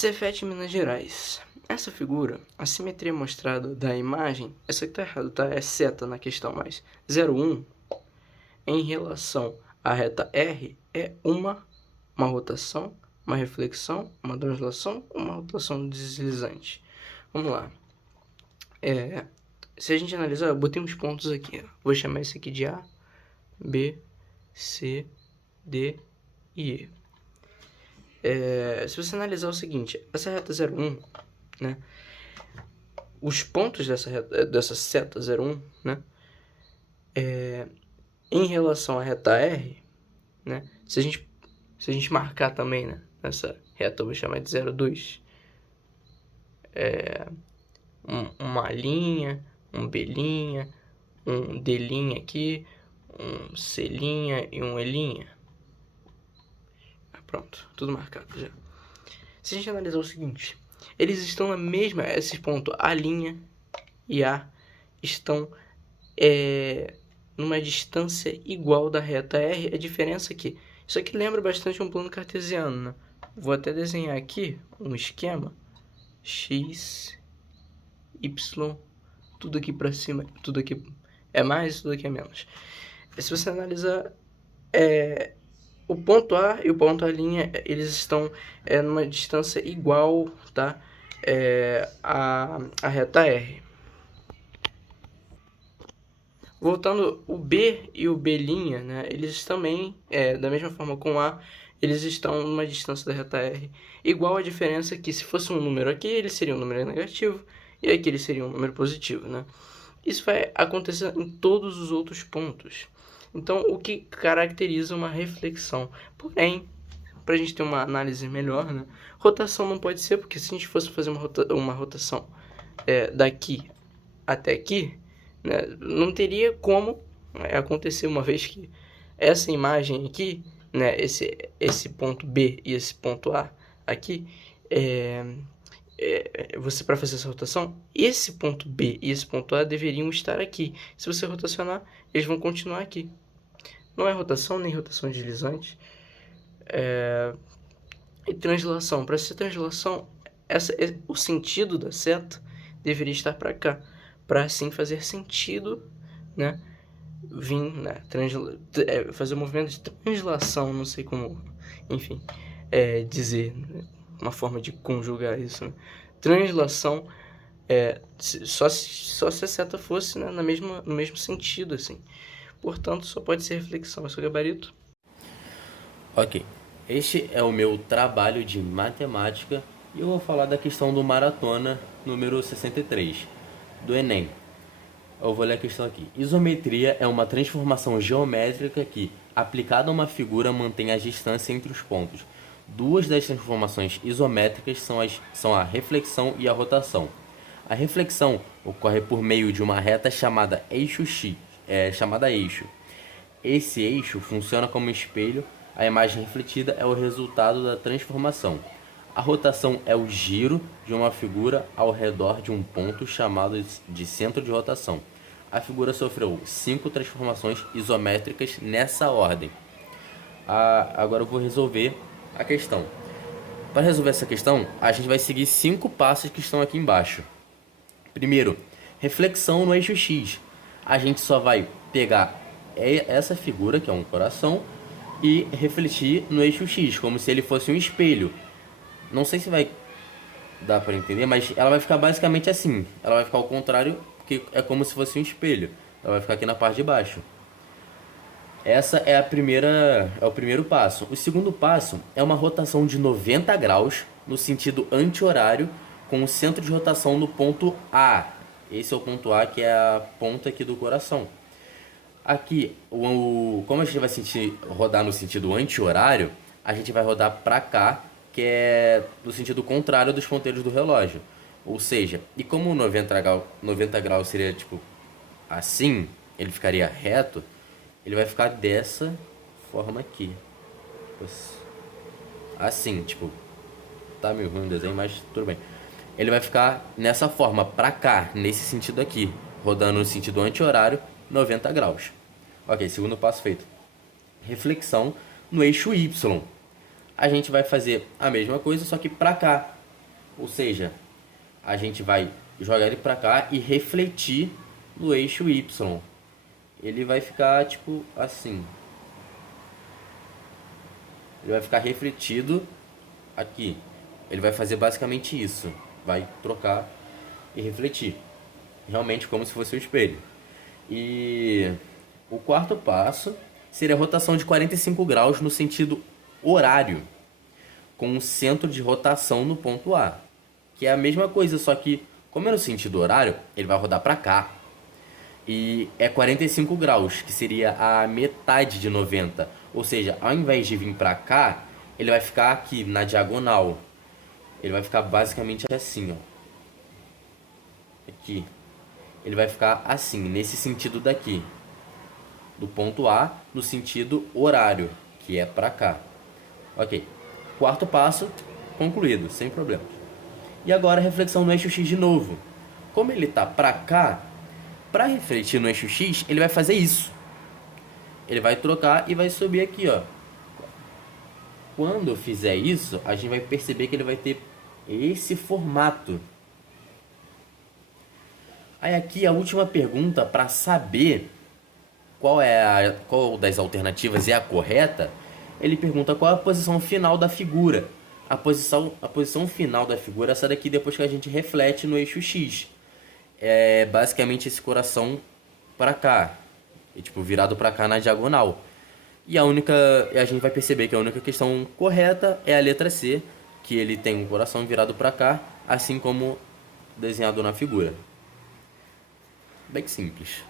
Cefete, Minas Gerais. Essa figura, a simetria mostrada da imagem, essa aqui tá errado, tá? É seta na questão, mas 0,1 em relação à reta R é uma rotação, uma reflexão, uma translação, uma rotação deslizante. Vamos lá. Se a gente analisar, eu botei uns pontos aqui. Ó. Vou chamar esse aqui de A, B, C, D e E. Se você analisar o seguinte, essa reta 0,1, né? Os pontos dessa seta 0,1, né? Em relação à reta R, né? Se a gente marcar também, né? Nessa reta eu vou chamar de 0,2. Uma linha, um B', um D' aqui, um C' e um E'. Pronto, tudo marcado já. Se a gente analisar o seguinte, eles estão na mesma, esses pontos A' e A estão numa distância igual da reta R. A diferença aqui, isso aqui lembra bastante um plano cartesiano, né? Vou até desenhar aqui um esquema x, y, tudo aqui para cima, tudo aqui é mais, tudo aqui é menos. Se você analisar o ponto A e o ponto A', eles estão numa distância igual, tá? A reta R. Voltando, o B e o B', né? Eles também, da mesma forma com A, eles estão numa distância da reta R igual. A diferença que se fosse um número aqui, ele seria um número negativo, e aqui ele seria um número positivo, né? Isso vai acontecer em todos os outros pontos. Então, o que caracteriza uma reflexão? Porém, para a gente ter uma análise melhor, né? Rotação não pode ser, porque se a gente fosse fazer uma rotação daqui até aqui, né, não teria como acontecer, uma vez que essa imagem aqui, né, esse ponto B e esse ponto A aqui, você, para fazer essa rotação, esse ponto B e esse ponto A deveriam estar aqui. Se você rotacionar, eles vão continuar aqui. Não é rotação nem rotação deslizante. E translação. Para ser translação, o sentido da seta deveria estar para cá, para assim fazer sentido, né? Vir, né? Fazer o movimento de translação, não sei como, enfim, dizer, né? Uma forma de conjugar isso, né? Translação, só se a seta fosse, né, no mesmo sentido, assim. Portanto, só pode ser reflexão. Esse é o gabarito. Ok, este é o meu trabalho de matemática e eu vou falar da questão do maratona número 63, do Enem. Eu vou ler a questão aqui. Isometria é uma transformação geométrica que, aplicada a uma figura, mantém a distância entre os pontos. Duas das transformações isométricas são a reflexão e a rotação. A reflexão ocorre por meio de uma reta chamada eixo X, chamada eixo. Esse eixo funciona como espelho. A imagem refletida é o resultado da transformação. A rotação é o giro de uma figura ao redor de um ponto chamado de centro de rotação. A figura sofreu 5 transformações isométricas nessa ordem. Agora eu vou resolver a questão. Para resolver essa questão, a gente vai seguir 5 passos que estão aqui embaixo. Primeiro, reflexão no eixo X. A gente só vai pegar essa figura, que é um coração, e refletir no eixo X, como se ele fosse um espelho. Não sei se vai dar para entender, mas ela vai ficar basicamente assim. Ela vai ficar ao contrário, porque é como se fosse um espelho. Ela vai ficar aqui na parte de baixo. Essa é o primeiro passo. O segundo passo é uma rotação de 90 graus no sentido anti-horário, com o centro de rotação no ponto A. Esse é o ponto A, que é a ponta aqui do coração. Aqui, como a gente vai rodar no sentido anti-horário, a gente vai rodar para cá, que é no sentido contrário dos ponteiros do relógio. Ou seja, e como 90 graus seria tipo assim, ele ficaria reto, ele vai ficar dessa forma aqui. Assim, tipo, tá meio ruim o desenho, mas tudo bem. Ele vai ficar nessa forma, pra cá, nesse sentido aqui, rodando no sentido anti-horário, 90 graus. Ok, segundo passo feito. Reflexão no eixo Y. A gente vai fazer a mesma coisa, só que pra cá. Ou seja, a gente vai jogar ele para cá e refletir no eixo Y. Ele vai ficar tipo assim. Ele vai ficar refletido aqui. Ele vai fazer basicamente isso. Vai trocar e refletir. Realmente como se fosse um espelho. E o quarto passo seria a rotação de 45 graus no sentido horário, com um centro de rotação no ponto A. Que é a mesma coisa, só que como é no sentido horário, ele vai rodar para cá. E é 45 graus, que seria a metade de 90. Ou seja, ao invés de vir para cá, ele vai ficar aqui na diagonal. Ele vai ficar basicamente assim, ó. Aqui. Ele vai ficar assim, nesse sentido daqui. Do ponto A no sentido horário, que é para cá. Ok. Quarto passo concluído, sem problemas. E agora a reflexão no eixo X de novo. Como ele está para cá, para refletir no eixo X, ele vai fazer isso. Ele vai trocar e vai subir aqui, ó. Quando eu fizer isso, a gente vai perceber que ele vai ter esse formato. Aí aqui a última pergunta para saber qual das alternativas é a correta, ele pergunta qual é a posição final da figura. A posição final da figura é essa daqui depois que a gente reflete no eixo X. É basicamente esse coração para cá, e, tipo, virado para cá na diagonal. E a gente vai perceber que a única questão correta é a letra C, que ele tem um coração virado para cá, assim como desenhado na figura. Bem simples.